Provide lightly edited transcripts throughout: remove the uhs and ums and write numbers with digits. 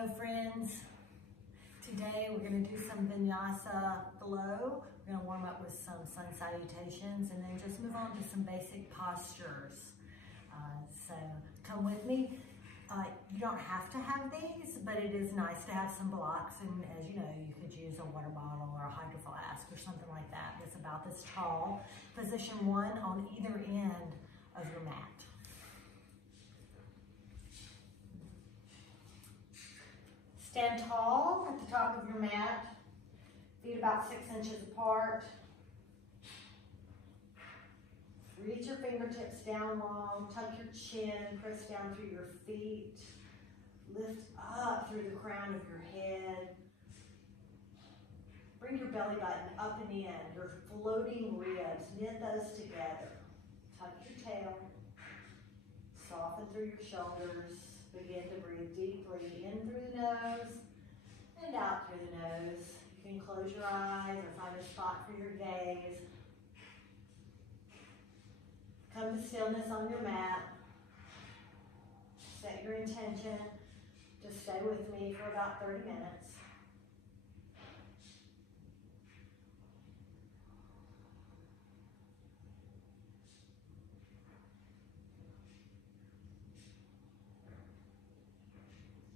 Hello friends, today we're going to do some Vinyasa flow. We're going to warm up with some sun salutations and then just move on to some basic postures. So come with me. You don't have to have these, but it is nice to have some blocks, and as you know, you could use a water bottle or a hydro flask or something like that that's about this tall. Position 1 on either end of your mat. Stand tall at the top of your mat, feet about 6 inches apart. Reach your fingertips down long, tuck your chin, press down through your feet. Lift up through the crown of your head. Bring your belly button up and in, your floating ribs, knit those together. Tuck your tail, soften through your shoulders. Begin to breathe deeply in through the nose and out through the nose. You can close your eyes or find a spot for your gaze. Come to stillness on your mat. Set your intention to stay with me for about 30 minutes.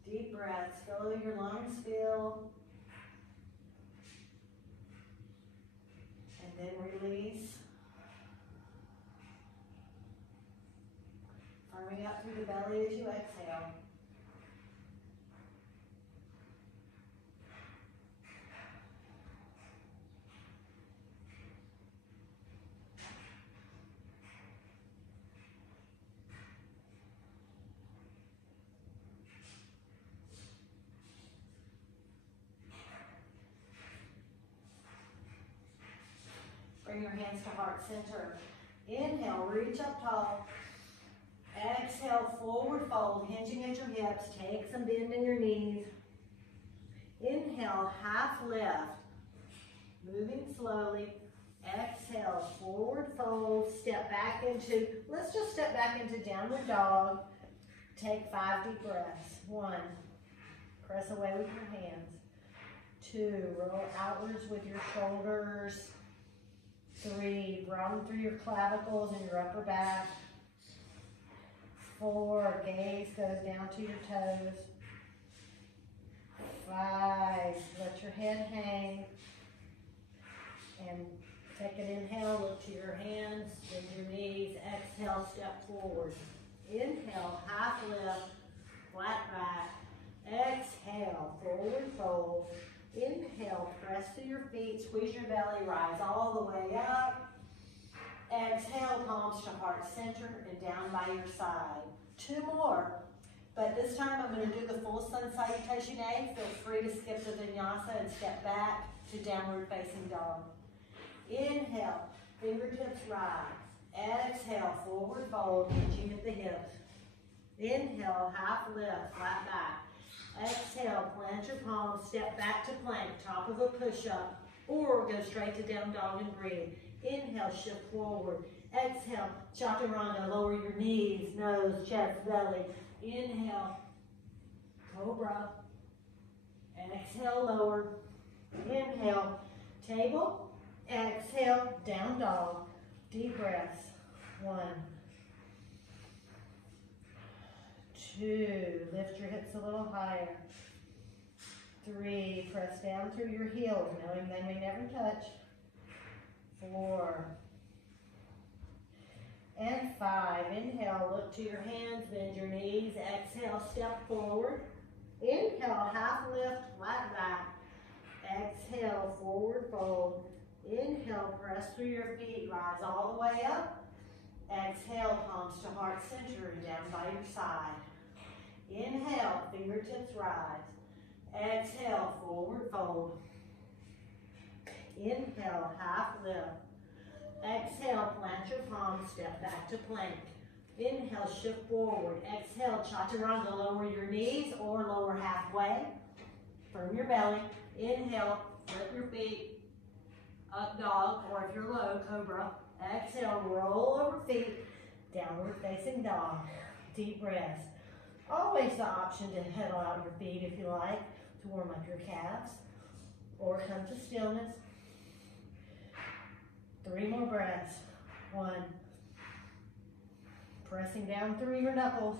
Deep breaths, fill your lungs fill. And then release. Firming up through the belly as you exhale. Bring your hands to heart center. Inhale, reach up tall. Exhale, forward fold, hinging at your hips. Take some bend in your knees. Inhale, half lift. Moving slowly. Exhale, forward fold. Step back into, let's just step back into downward dog. Take 5 deep breaths. 1, press away with your hands. 2, roll outwards with your shoulders. 3, broaden through your clavicles and your upper back. 4, gaze goes down to your toes. 5, let your head hang. And take an inhale, look to your hands, bend your knees. Exhale, step forward. Inhale, half lift, flat back. Exhale, forward fold. Inhale, press to your feet, squeeze your belly, rise all the way up. Exhale, palms to heart center and down by your side. 2 more, but this time I'm going to do the full sun salutation A. Feel free to skip the vinyasa and step back to downward facing dog. Inhale, fingertips rise. Exhale, forward fold, hinging at the hips. Inhale, half lift, flat back. Exhale, plant your palms, step back to plank, top of a push-up, or go straight to down dog and breathe. Inhale, shift forward. Exhale, chaturanga, lower your knees, nose, chest, belly. Inhale, cobra. Exhale, lower. Inhale, table. Exhale, down dog. Deep breaths. 1, 2, lift your hips a little higher. 3, press down through your heels, knowing they may never touch. 4 and 5. Inhale, look to your hands, bend your knees. Exhale, step forward. Inhale, half lift, flat back. Exhale, forward fold. Inhale, press through your feet, rise all the way up. Exhale, palms to heart center and down by your side. Inhale, fingertips rise. Exhale, forward fold. Inhale, half lift. Exhale, plant your palms, step back to plank. Inhale, shift forward. Exhale, chaturanga, lower your knees or lower halfway. Firm your belly. Inhale, flip your feet. Up dog, or if you're low, cobra. Exhale, roll over feet. Downward facing dog. Deep breaths. Always the option to pedal out your feet if you like, to warm up your calves, or come to stillness. 3 more breaths. 1. Pressing down through your knuckles.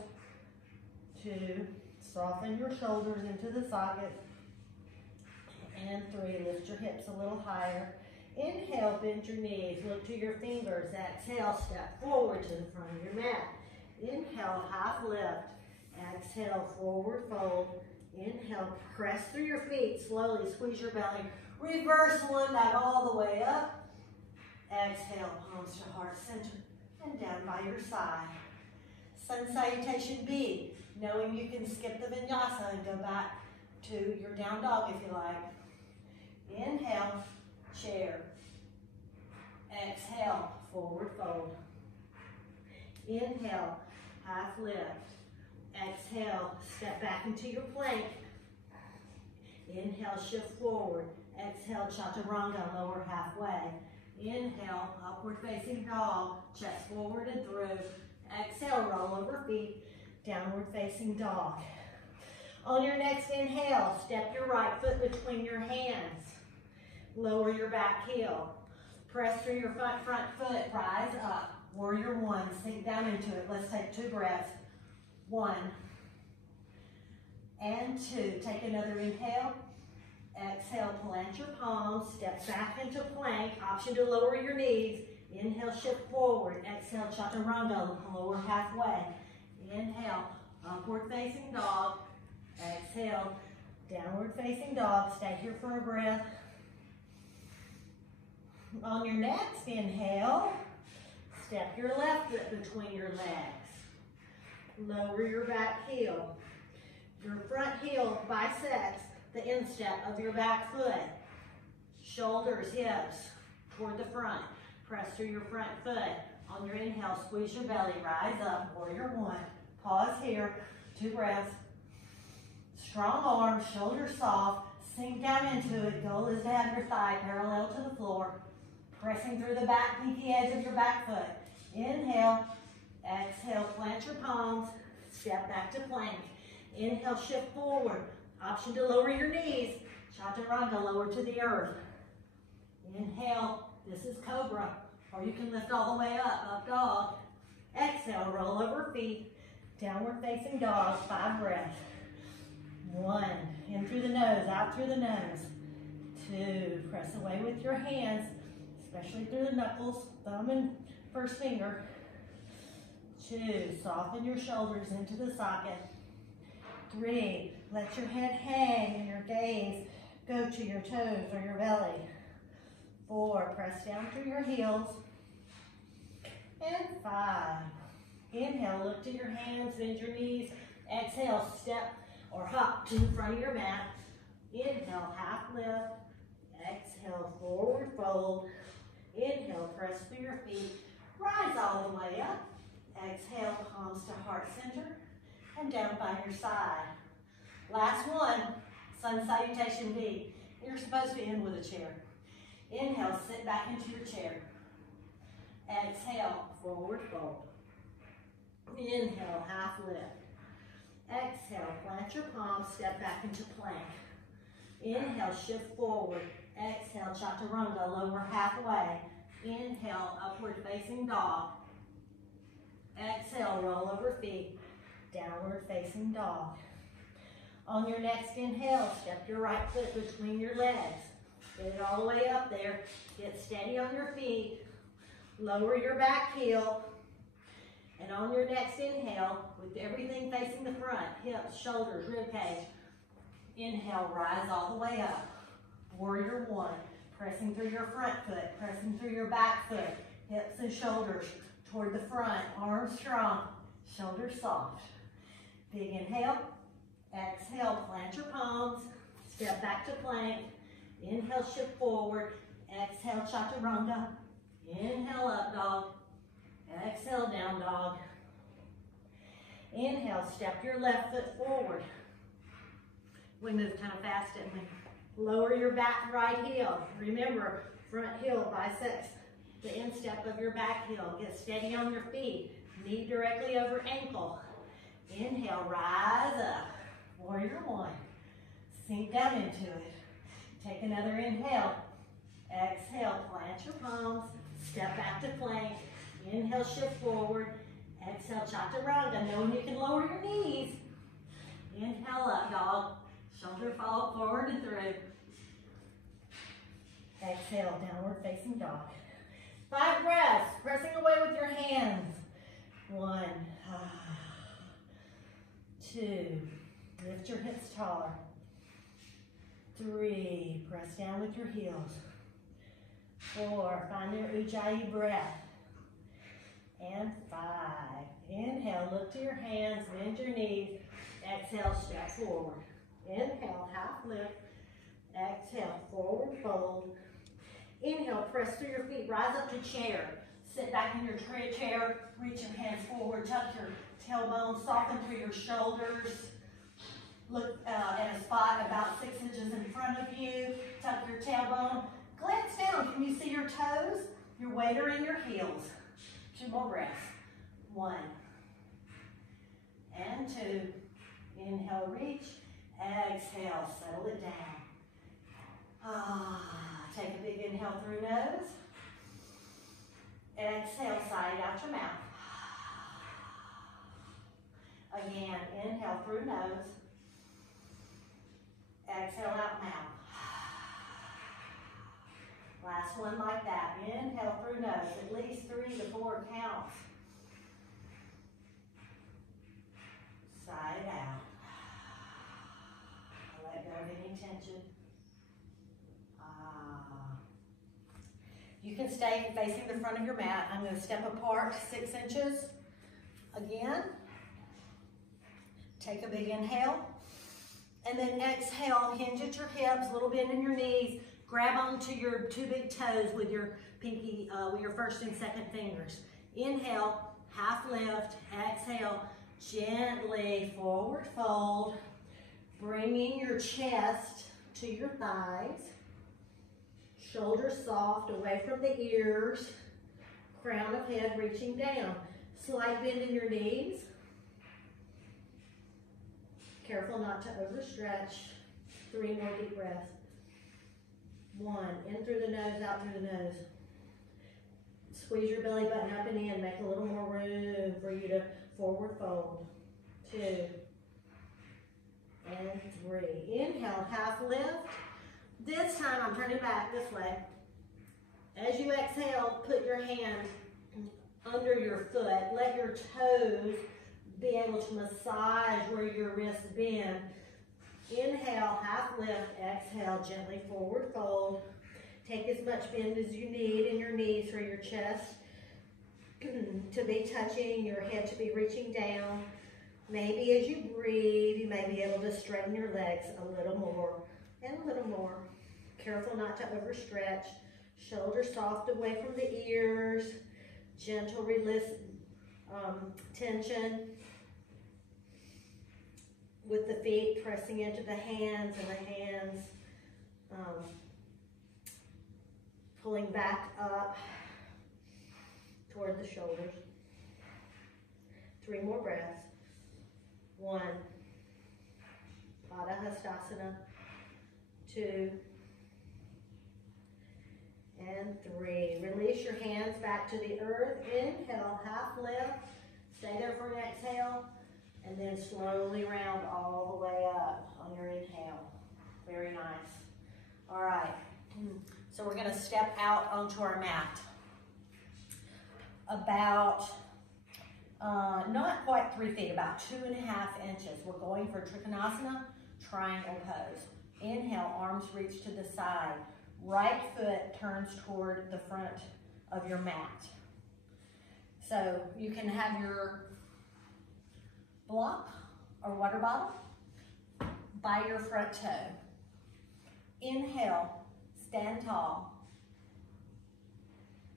2. Soften your shoulders into the socket. And 3. Lift your hips a little higher. Inhale, bend your knees. Look to your fingers. Exhale, step forward to the front of your mat. Inhale, half lift. Exhale, forward fold. Inhale, press through your feet. Slowly squeeze your belly. Reverse one back all the way up. Exhale, palms to heart center and down by your side. Sun Salutation B, knowing you can skip the Vinyasa and go back to your down dog if you like. Inhale, chair. Exhale, forward fold. Inhale, half lift. Exhale, step back into your plank. Inhale, shift forward. Exhale, chaturanga, lower halfway. Inhale, upward facing dog, chest forward and through. Exhale, roll over feet, downward facing dog. On your next inhale, step your right foot between your hands. Lower your back heel. Press through your front foot, rise up. Warrior 1, sink down into it. Let's take 2 breaths. 1 and 2. Take another inhale. Exhale, plant your palms, step back into plank. Option to lower your knees. Inhale, shift forward. Exhale, chaturanga, lower halfway. Inhale, upward facing dog. Exhale, downward facing dog. Stay here for a breath. On your next inhale, step your left foot between your legs. Lower your back heel. Your front heel bisects the instep of your back foot. Shoulders, hips toward the front. Press through your front foot. On your inhale, squeeze your belly. Rise up, warrior 1. Pause here, 2 breaths. Strong arms, shoulders soft. Sink down into it. Goal is to have your thigh parallel to the floor. Pressing through the back pinky edge of your back foot. Inhale, exhale, plant your palms. Step back to plank. Inhale, shift forward. Option to lower your knees. Chaturanga, lower to the earth. Inhale, this is cobra, or you can lift all the way up dog. Exhale, roll over feet. Downward facing dog, 5 breaths. 1, in through the nose, out through the nose. 2, press away with your hands, especially through the knuckles, thumb and first finger. 2, soften your shoulders into the socket. 3, let your head hang and your gaze go to your toes or your belly. 4, press down through your heels. And 5, inhale, lift to your hands, bend your knees. Exhale, step or hop to the front of your mat. Inhale, half lift. Exhale, forward fold. Inhale, press through your feet. Rise all the way up. Exhale, palms to heart center and down by your side. Last one, Sun Salutation B. You're supposed to end with a chair. Inhale, sit back into your chair. Exhale, forward fold. Inhale, half lift. Exhale, plant your palms, step back into plank. Inhale, shift forward. Exhale, chaturanga, lower halfway. Inhale, upward facing dog. Exhale, roll over feet. Downward facing dog. On your next inhale, step your right foot between your legs. Get it all the way up there. Get steady on your feet. Lower your back heel. And on your next inhale, with everything facing the front, hips, shoulders, rib cage, inhale, rise all the way up. Warrior 1, pressing through your front foot, pressing through your back foot, hips and shoulders toward the front, arms strong, shoulders soft. Big inhale, exhale, plant your palms, step back to plank, inhale, shift forward, exhale, chaturanga, inhale, up dog, exhale, down dog. Inhale, step your left foot forward. We moved kind of fast, didn't we? Lower your back right heel. Remember, front heel bisects the instep of your back heel. Get steady on your feet. Knee directly over ankle. Inhale, rise up. Warrior one. Sink down into it. Take another inhale. Exhale, plant your palms. Step back to plank. Inhale, shift forward. Exhale, chaturanga. Knowing you can lower your knees. Inhale up, dog. Shoulder fall forward and through. Exhale, downward facing dog. 5 breaths, pressing away with your hands. 1, 2, lift your hips taller. 3, press down with your heels. 4, find your Ujjayi breath. And 5, inhale, look to your hands, bend your knees. Exhale, step forward. Inhale, half lift. Exhale, forward fold. Inhale, press through your feet, rise up to chair. Sit back in your chair, reach your hands forward, tuck your tailbone, soften through your shoulders. Look at a spot about 6 inches in front of you, tuck your tailbone. Glance down, can you see your toes? Your weight are in your heels. 2 more breaths. 1 and 2. Inhale, reach. Exhale, settle it down. Take a big inhale through nose. Exhale, sigh out your mouth. Again, inhale through nose. Exhale out mouth. Last one like that. Inhale through nose. At least 3 to 4 counts. Sigh it out. Let go of any tension. You can stay facing the front of your mat. I'm going to step apart 6 inches. Again. Take a big inhale. And then exhale, hinge at your hips, little bend in your knees. Grab onto your 2 big toes with your pinky, with your first and second fingers. Inhale, half lift. Exhale, gently forward fold. Bringing your chest to your thighs. Shoulders soft, away from the ears. Crown of head reaching down. Slight bend in your knees. Careful not to overstretch. 3 more deep breaths. 1, in through the nose, out through the nose. Squeeze your belly button up and in. Make a little more room for you to forward fold. 2 and 3. Inhale, half lift. This time I'm turning back this way. As you exhale, put your hand under your foot. Let your toes be able to massage where your wrists bend. Inhale, half lift. Exhale, gently forward fold. Take as much bend as you need in your knees for your chest to be touching, your head to be reaching down. Maybe as you breathe, you may be able to straighten your legs a little more and a little more. Careful not to overstretch. Shoulders soft away from the ears. Gentle release tension with the feet pressing into the hands and the hands pulling back up toward the shoulders. 3 more breaths. 1, Padahastasana. 2 and 3. Release your hands back to the earth. Inhale, half lift. Stay there for an exhale. And then slowly round all the way up on your inhale. Very nice. All right. So we're going to step out onto our mat. About, not quite 3 feet, about 2.5 inches. We're going for Triphanasana, triangle pose. Inhale, arms reach to the side. Right foot turns toward the front of your mat. So you can have your block or water bottle by your front toe. Inhale, stand tall.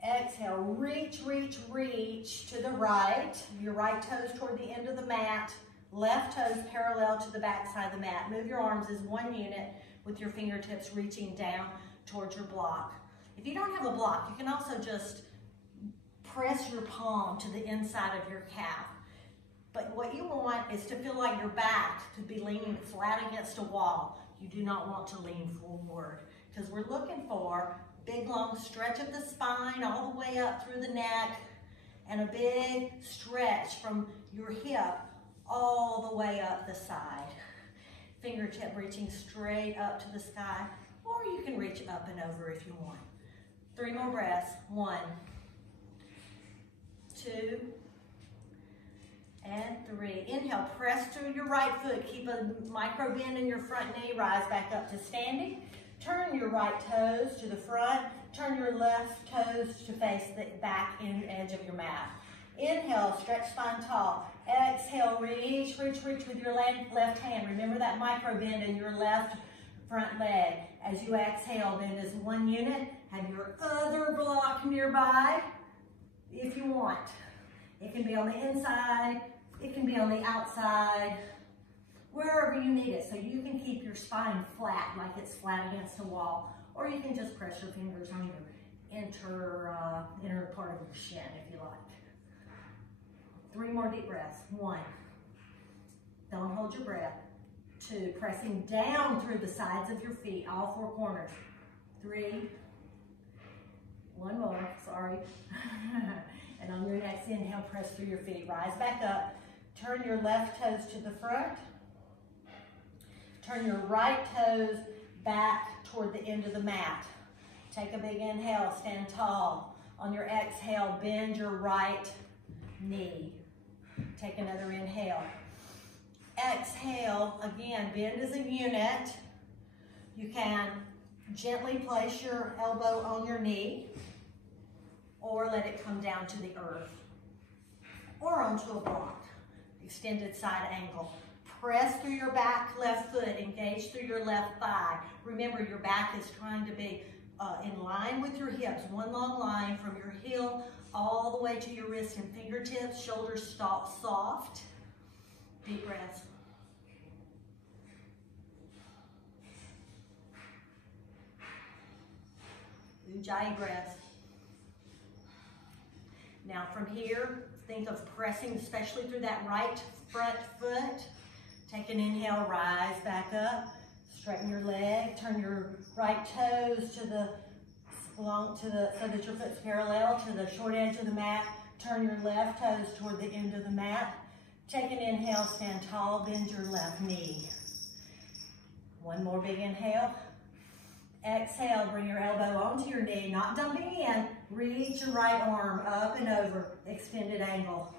Exhale, reach, reach, reach to the right. Your right toes toward the end of the mat. Left toes parallel to the back side of the mat. Move your arms as one unit with your fingertips reaching down towards your block. If you don't have a block, you can also just press your palm to the inside of your calf. But what you want is to feel like your back to be leaning flat against a wall. You do not want to lean forward because we're looking for big long stretch of the spine all the way up through the neck and a big stretch from your hip all the way up the side. Fingertip reaching straight up to the sky, or you can reach up and over if you want. 3 more breaths. 1, 2, and 3. Inhale, press through your right foot. Keep a micro bend in your front knee. Rise back up to standing. Turn your right toes to the front. Turn your left toes to face the back end edge of your mat. Inhale, stretch spine tall. Exhale, reach with your left hand. Remember that micro bend in your left front leg. As you exhale, bend as one unit. Have your other block nearby if you want. It can be on the inside, it can be on the outside, wherever you need it, so you can keep your spine flat, like it's flat against a wall, or you can just press your fingers on your inner part of your shin if you like. 3 more deep breaths. 1, don't hold your breath. 2, pressing down through the sides of your feet, all 4 corners. 3, 1 more, sorry. And on your next inhale, press through your feet. Rise back up. Turn your left toes to the front. Turn your right toes back toward the end of the mat. Take a big inhale, stand tall. On your exhale, bend your right knee. Take another inhale. Exhale, again, bend as a unit. You can gently place your elbow on your knee, or let it come down to the earth, or onto a block. Extended side angle. Press through your back left foot, engage through your left thigh. Remember, your back is trying to be in line with your hips, one long line from your heel all the way to your wrist and fingertips, shoulders soft. Deep breaths. Ujjayi breaths. Now from here, think of pressing especially through that right front foot. Take an inhale, rise back up, straighten your leg, turn your right toes so that your foot's parallel to the short edge of the mat. Turn your left toes toward the end of the mat. Take an inhale, stand tall, bend your left knee. 1 more big inhale. Exhale, bring your elbow onto your knee, not dumping in. Reach your right arm up and over, extended angle.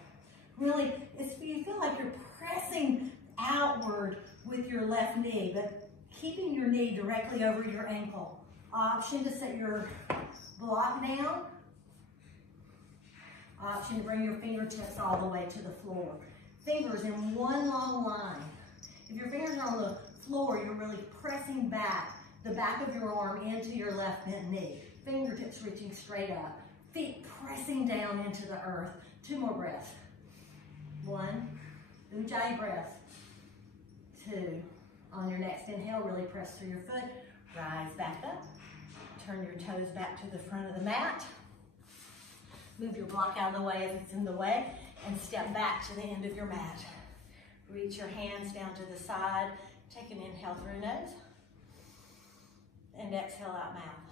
Really, you feel like you're pressing outward with your left knee, but keeping your knee directly over your ankle. Option to set your block down. Option to bring your fingertips all the way to the floor. Fingers in one long line. If your fingers are on the floor, you're really pressing back the back of your arm into your left bent knee. Fingertips reaching straight up. Feet pressing down into the earth. 2 more breaths. 1, Ujjayi breath. 2, on your next inhale, really press through your foot. Rise back up. Turn your toes back to the front of the mat. Move your block out of the way if it's in the way, and step back to the end of your mat. Reach your hands down to the side. Take an inhale through nose. And exhale out mouth.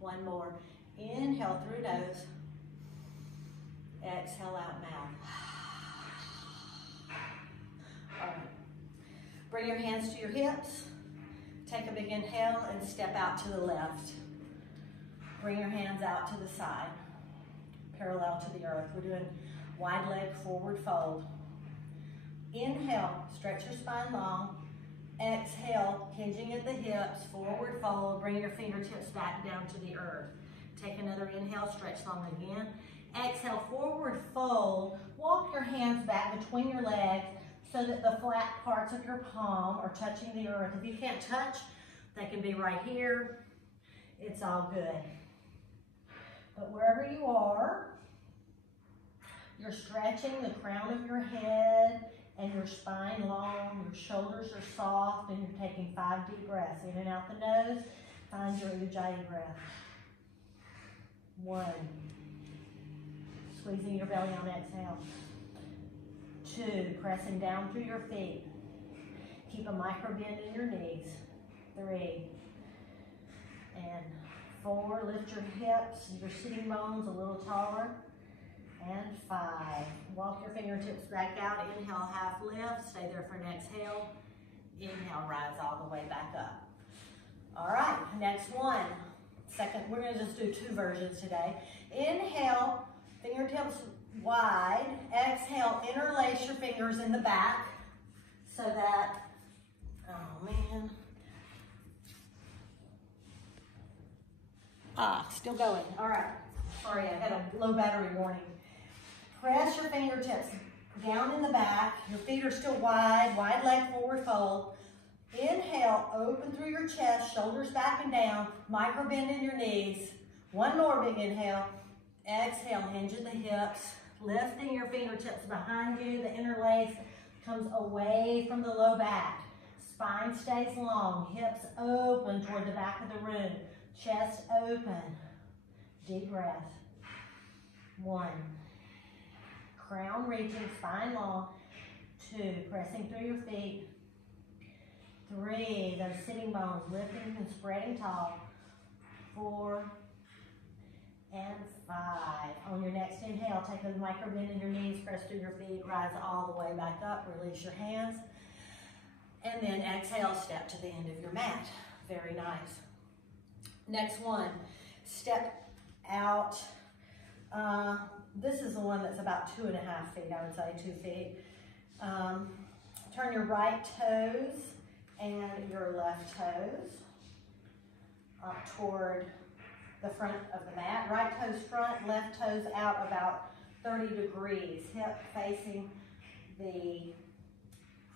1 more. Inhale through nose. Exhale out mouth. All right. Bring your hands to your hips. Take a big inhale and step out to the left. Bring your hands out to the side, parallel to the earth. We're doing wide leg forward fold. Inhale, stretch your spine long. Exhale, hinging at the hips, forward fold. Bring your fingertips back down to the earth. Take another inhale, stretch long again. Exhale, forward fold. Walk your hands back between your legs so that the flat parts of your palm are touching the earth. If you can't touch, they can be right here. It's all good. But wherever you are, you're stretching the crown of your head and your spine long, your shoulders are soft, and you're taking 5 deep breaths. In and out the nose, find your Ujjayi breath. 1. squeezing your belly on exhale. 2, pressing down through your feet. Keep a micro bend in your knees. 3, and 4, lift your hips, your sitting bones a little taller. And 5, walk your fingertips back out. Inhale, half lift, stay there for an exhale. Inhale, rise all the way back up. All right, next one. Second, we're gonna just do 2 versions today. Inhale, fingertips wide. Exhale, interlace your fingers in the back so that, oh man. Still going. All right. Sorry, I had a low battery warning. Press your fingertips down in the back. Your feet are still wide, wide leg forward fold. Inhale, open through your chest, shoulders back and down, micro bend in your knees. 1 more big inhale. Exhale, hinge at the hips, lifting your fingertips behind you. The interlace comes away from the low back. Spine stays long, hips open toward the back of the room. Chest open. Deep breath. 1. Crown reaching, spine long. 2, pressing through your feet. 3, those sitting bones lifting and spreading tall. 4, and 5. On your next inhale, take a micro bend in your knees, press through your feet, rise all the way back up, release your hands. And then exhale, step to the end of your mat. Very nice. Next one, step out. This is the one that's about 2.5 feet, I would say 2 feet. Turn your right toes and your left toes up toward the front of the mat. Right toes front, left toes out about 30 degrees. Hip facing the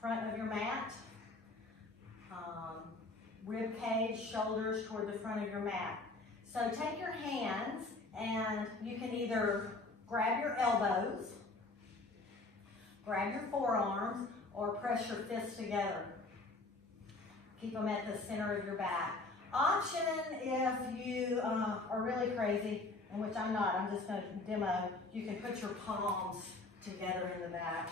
front of your mat. Rib cage, shoulders toward the front of your mat. So take your hands and you can either grab your elbows, grab your forearms, or press your fists together. Keep them at the center of your back. Option if you are really crazy, and which I'm not, I'm just going to demo, you can put your palms together in the back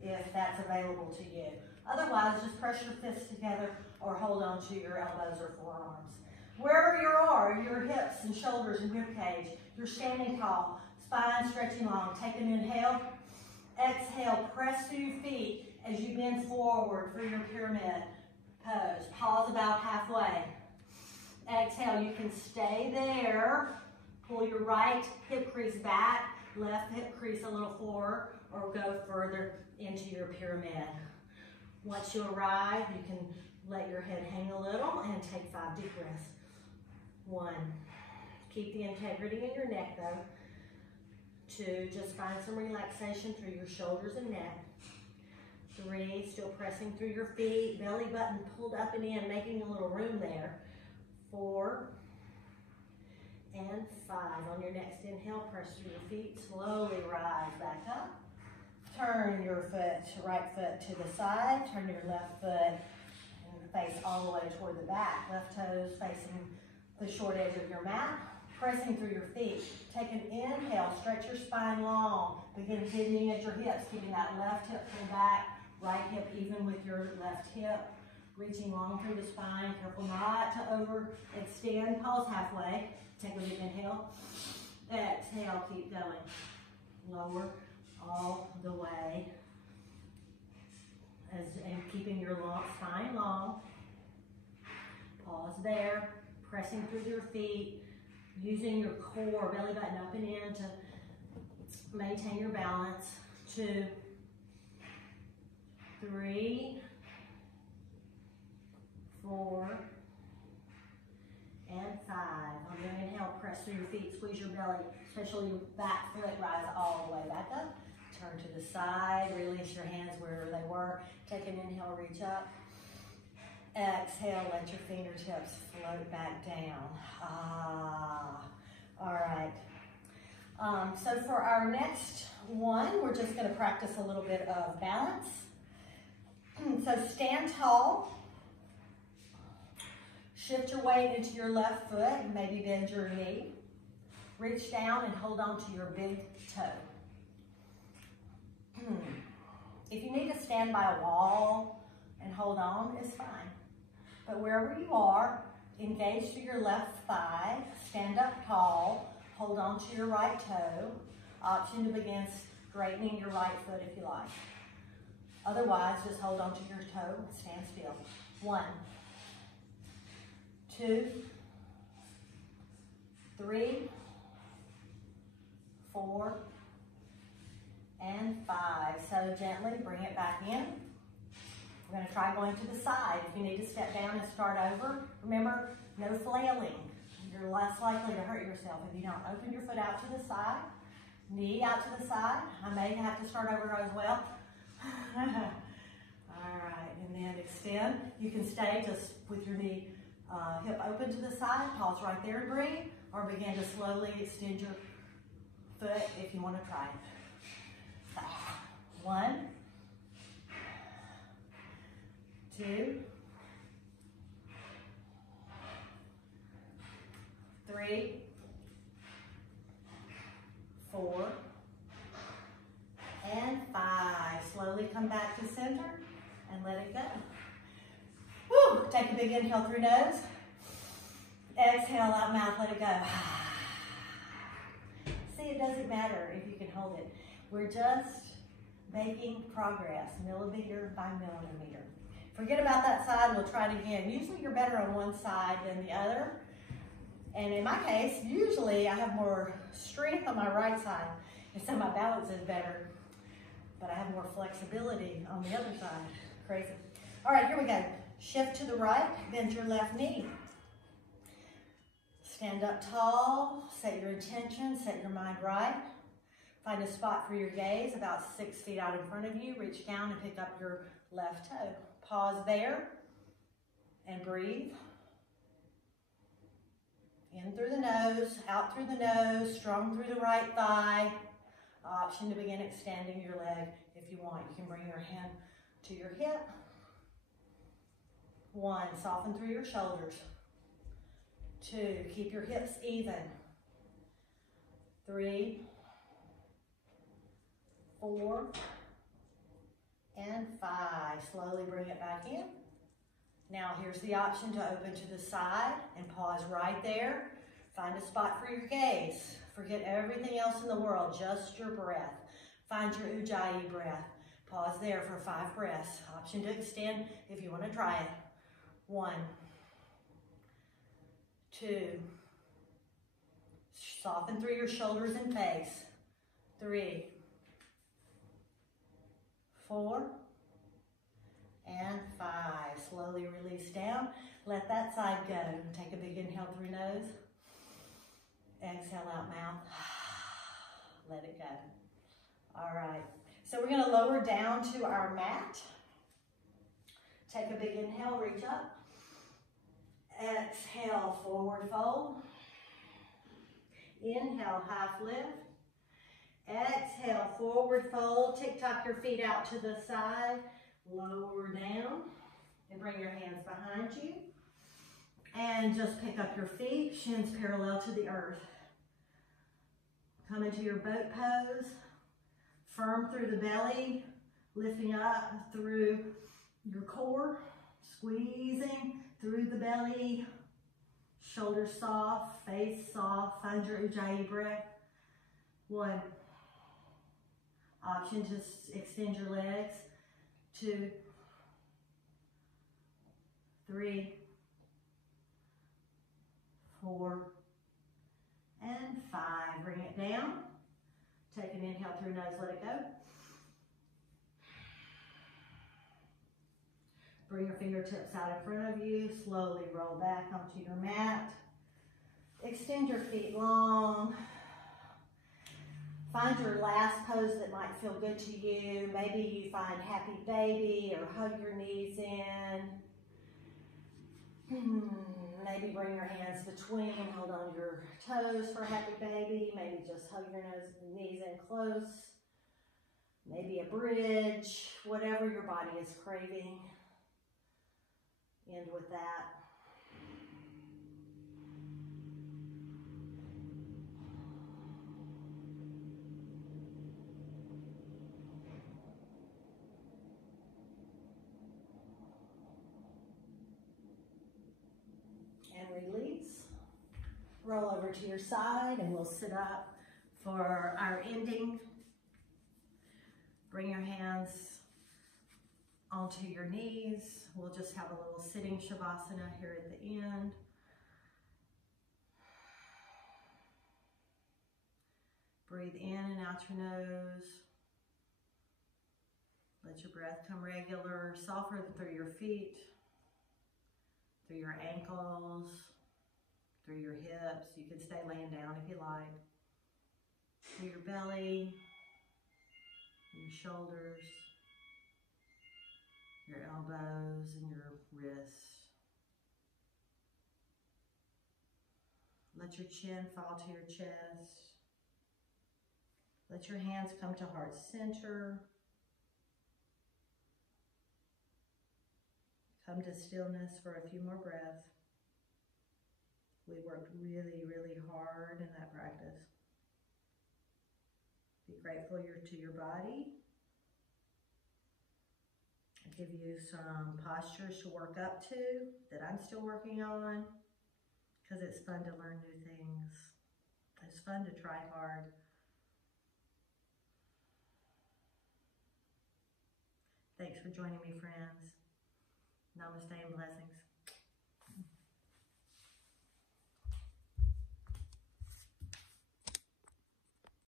if that's available to you. Otherwise, just press your fists together or hold on to your elbows or forearms. Wherever you are, your hips and shoulders and rib cage, you're standing tall, spine stretching long. Take an inhale. Exhale, press through your feet as you bend forward for your pyramid pose. Pause about halfway. Exhale, you can stay there. Pull your right hip crease back, left hip crease a little forward, or go further into your pyramid. Once you arrive, you can let your head hang a little and take 5 deep breaths. 1, keep the integrity in your neck though. 2, just find some relaxation through your shoulders and neck. 3, still pressing through your feet, belly button pulled up and in, making a little room there. 4, and 5. On your next inhale, press through your feet, slowly rise back up. Turn your right foot to the side, turn your left foot and face all the way toward the back. Left toes facing the short edge of your mat, pressing through your feet. Take an inhale, stretch your spine long. Begin bending at your hips, keeping that left hip pulled back, right hip even with your left hip. Reaching long through the spine, careful not to overextend. Pause halfway, take a big inhale. Exhale, keep going. Lower all the way. And keeping your spine long. Pause there, pressing through your feet, using your core, belly button up and in to maintain your balance. 2, 3, 4, and 5. On your inhale, press through your feet, squeeze your belly, especially your back foot, rise all the way back up. Turn to the side, release your hands wherever they were. Take an inhale, reach up. Exhale, let your fingertips float back down. All right. So for our next one, we're just going to practice a little bit of balance. So stand tall. Shift your weight into your left foot, maybe bend your knee. Reach down and hold on to your big toe. If you need to stand by a wall and hold on, it's fine. But wherever you are, engage to your left thigh, stand up tall, hold on to your right toe. Option to begin straightening your right foot if you like. Otherwise, just hold on to your toe, stand still. 1, 2, 3, 4, and 5. So gently bring it back in. We're going to try going to the side. If you need to step down and start over, remember, no flailing. You're less likely to hurt yourself if you don't. Open your foot out to the side, knee out to the side. I may have to start over as well. All right, and then extend. You can stay just with your knee hip open to the side. Pause right there and breathe, or begin to slowly extend your foot if you want to try it. 1, 2, 3, 4, and 5. Slowly come back to center and let it go. Woo! Take a big inhale through nose. Exhale out mouth, let it go. See, it doesn't matter if you can hold it. We're just making progress, millimeter by millimeter. Forget about that side, we'll try it again. Usually you're better on one side than the other. And in my case, usually I have more strength on my right side, and so my balance is better. But I have more flexibility on the other side. Crazy. All right, here we go. Shift to the right, bend your left knee. Stand up tall, set your intention, set your mind right. Find a spot for your gaze about 6 feet out in front of you. Reach down and pick up your left toe. Pause there and breathe. In through the nose, out through the nose, strong through the right thigh. Option to begin extending your leg if you want. You can bring your hand to your hip. 1, soften through your shoulders. 2, keep your hips even. 3, 4, and 5. Slowly bring it back in. Now here's the option to open to the side and pause right there. Find a spot for your gaze. Forget everything else in the world, just your breath. Find your Ujjayi breath. Pause there for 5 breaths. Option to extend if you want to try it. 1, 2, soften through your shoulders and face. 3, 4, and 5. Slowly release down. Let that side go. Take a big inhale through nose. Exhale out mouth. Let it go. All right. So we're going to lower down to our mat. Take a big inhale, reach up. Exhale, forward fold. Inhale, half lift. Exhale, forward fold. Tick-tock your feet out to the side. Lower down and bring your hands behind you. And just pick up your feet, shins parallel to the earth. Come into your boat pose. Firm through the belly, lifting up through your core, squeezing through the belly. Shoulders soft, face soft. Find your Ujjayi breath. 1. Option to extend your legs. 2, 3, 4, and 5. Bring it down. Take an inhale through nose, let it go. Bring your fingertips out in front of you. Slowly roll back onto your mat. Extend your feet long. Find your last pose that might feel good to you. Maybe you find happy baby or hug your knees in. Maybe bring your hands between, hold on your toes for happy baby. Maybe just hug your knees in close. Maybe a bridge, whatever your body is craving. End with that. and release. Roll over to your side and we'll sit up for our ending. Bring your hands onto your knees. We'll just have a little sitting Savasana here at the end. Breathe in and out your nose. Let your breath come regular. Soften through your feet, through your ankles, through your hips. You can stay laying down if you like. Through your belly, your shoulders, your elbows, and your wrists. Let your chin fall to your chest. Let your hands come to heart center. Come to stillness for a few more breaths. We worked really, really hard in that practice. Be grateful to your body. I'll give you some postures to work up to that I'm still working on, because it's fun to learn new things. It's fun to try hard. Thanks for joining me, friends. Namaste and blessings.